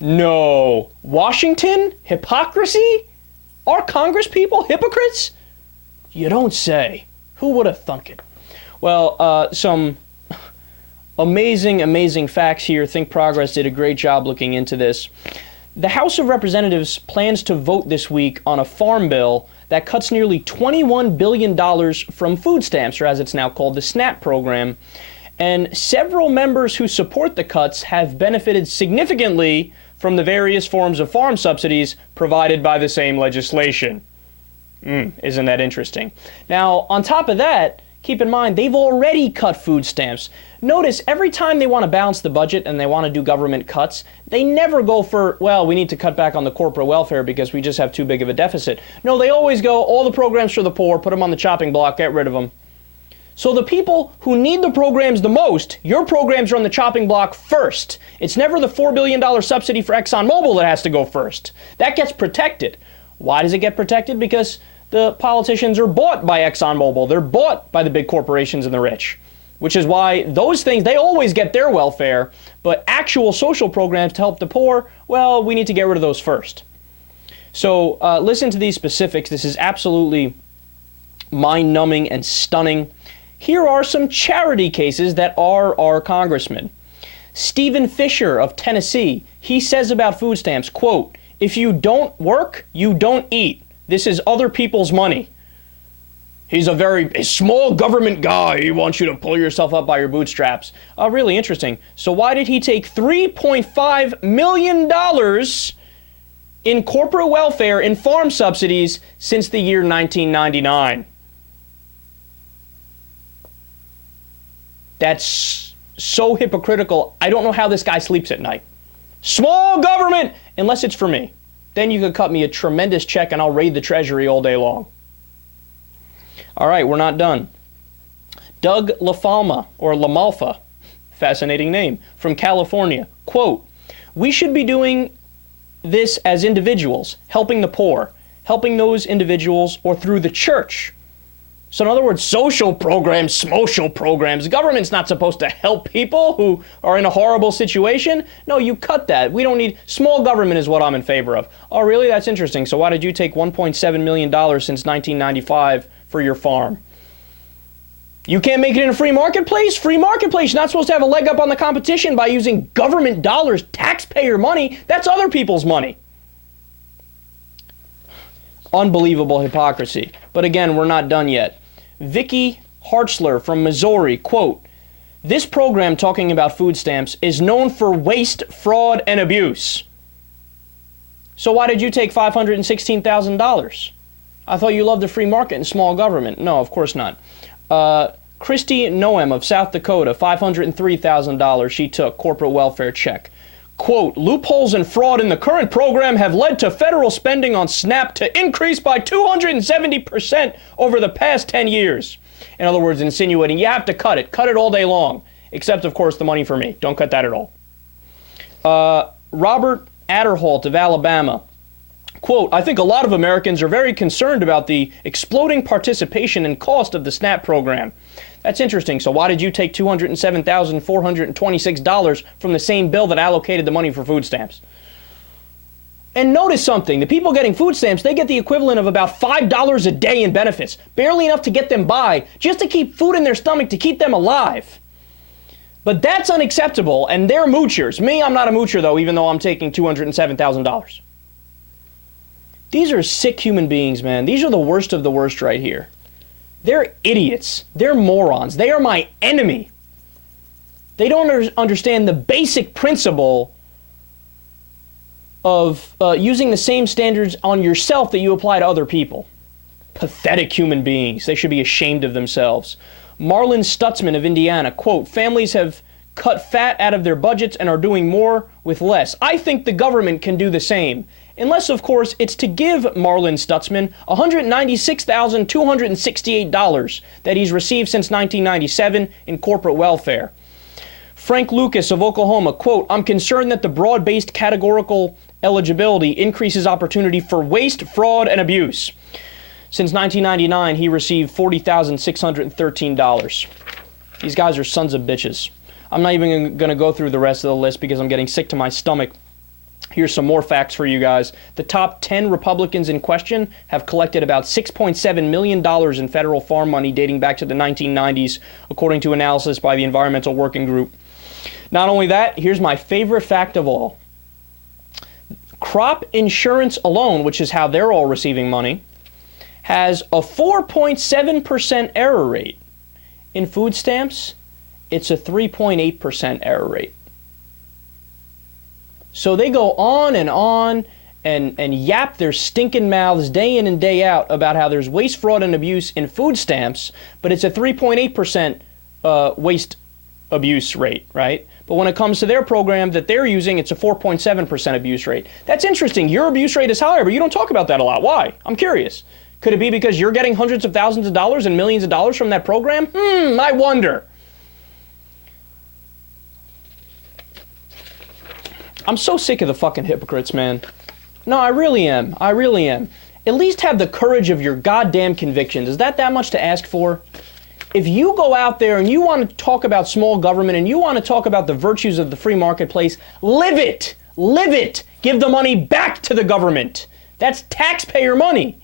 No. Washington? Hypocrisy? Are Congress people hypocrites? You don't say. Who would have thunk it? Well, some amazing facts here. Think Progress did a great job looking into this. The House of Representatives plans to vote this week on a farm bill that cuts nearly $21 billion from food stamps, or as it's now called, the SNAP program. And several members who support the cuts have benefited significantly from the various forms of farm subsidies provided by the same legislation. Isn't that interesting? Now, on top of that, keep in mind, they've already cut food stamps. Notice, every time they want to balance the budget and they want to do government cuts, they never go for, well, we need to cut back on the corporate welfare because we just have too big of a deficit. No, they always go, all the programs for the poor, put them on the chopping block, get rid of them. So the people who need the programs the most, your programs are on the chopping block first. It's never the $4 billion subsidy for ExxonMobil that has to go first. That gets protected. Why does it get protected? Because the politicians are bought by ExxonMobil. They're bought by the big corporations and the rich, which is why those things, they always get their welfare, but actual social programs to help the poor, well, we need to get rid of those first. So listen to these specifics. This is absolutely mind-numbing and stunning. Here are some charity cases that are our congressmen. Stephen Fisher of Tennessee, he says about food stamps, quote, "If you don't work, you don't eat. This is other people's money." He's a very small government guy. He wants you to pull yourself up by your bootstraps. Really interesting. So why did he take $3.5 million in corporate welfare in farm subsidies since the year 1999? That's so hypocritical. I don't know how this guy sleeps at night. Small government, unless it's for me. Then you could cut me a tremendous check and I'll raid the treasury all day long. All right, we're not done. Doug LaFalma, or LaMalfa, fascinating name, from California, quote, "We should be doing this as individuals, helping the poor, helping those individuals, or through the church." So in other words, social programs, social programs. The government's not supposed to help people who are in a horrible situation. No, you cut that. We don't need, small government is what I'm in favor of. Oh, really? That's interesting. So why did you take $1.7 million since 1995 for your farm? You can't make it in a free marketplace? Free marketplace. You're not supposed to have a leg up on the competition by using government dollars, taxpayer money. That's other people's money. Unbelievable hypocrisy. But again, we're not done yet. Vicky Hartzler from Missouri, quote, "This program," talking about food stamps, "is known for waste, fraud, and abuse." So why did you take $516,000? I thought you loved the free market and small government. No, of course not. Christy Noem of South Dakota, $503,000 she took, corporate welfare check. Quote, "Loopholes and fraud in the current program have led to federal spending on SNAP to increase by 270% over the past 10 years. In other words, insinuating you have to cut it all day long, except, of course, the money for me. Don't cut that at all. Robert Adderholt of Alabama, quote, "I think a lot of Americans are very concerned about the exploding participation and cost of the SNAP program." That's interesting. So why did you take $207,426 from the same bill that allocated the money for food stamps? And notice something. The people getting food stamps, they get the equivalent of about $5 a day in benefits. Barely enough to get them by, just to keep food in their stomach, to keep them alive. But that's unacceptable, and they're moochers. Me, I'm not a moocher, though, even though I'm taking $207,000. These are sick human beings, man. These are the worst of the worst right here. They're idiots. They're morons. They are my enemy. They don't understand the basic principle of using the same standards on yourself that you apply to other people. Pathetic human beings. They should be ashamed of themselves. Marlon Stutzman of Indiana, quote, "Families have cut fat out of their budgets and are doing more with less. I think the government can do the same. Unless, of course, it's to give Marlon Stutzman $196,268 that he's received since 1997 in corporate welfare." Frank Lucas of Oklahoma, quote, "I'm concerned that the broad-based categorical eligibility increases opportunity for waste, fraud, and abuse. Since 1999, he received $40,613. These guys are sons of bitches. I'm not even going to go through the rest of the list because I'm getting sick to my stomach. Here's some more facts for you guys. The top 10 Republicans in question have collected about $6.7 million in federal farm money dating back to the 1990s, according to analysis by the Environmental Working Group. Not only that, here's my favorite fact of all. Crop insurance alone, which is how they're all receiving money, has a 4.7% error rate. In food stamps, it's a 3.8% error rate. So they go on and yap their stinking mouths day in and day out about how there's waste, fraud, and abuse in food stamps, but it's a 3.8% waste abuse rate, right? But when it comes to their program that they're using, it's a 4.7% abuse rate. That's interesting. Your abuse rate is higher, but you don't talk about that a lot. Why? I'm curious. Could it be because you're getting hundreds of thousands of dollars and millions of dollars from that program? I wonder. I'm so sick of the fucking hypocrites, man. No, I really am. I really am. At least have the courage of your goddamn convictions. Is that much to ask for? If you go out there and you want to talk about small government and you want to talk about the virtues of the free marketplace, live it. Live it. Give the money back to the government. That's taxpayer money.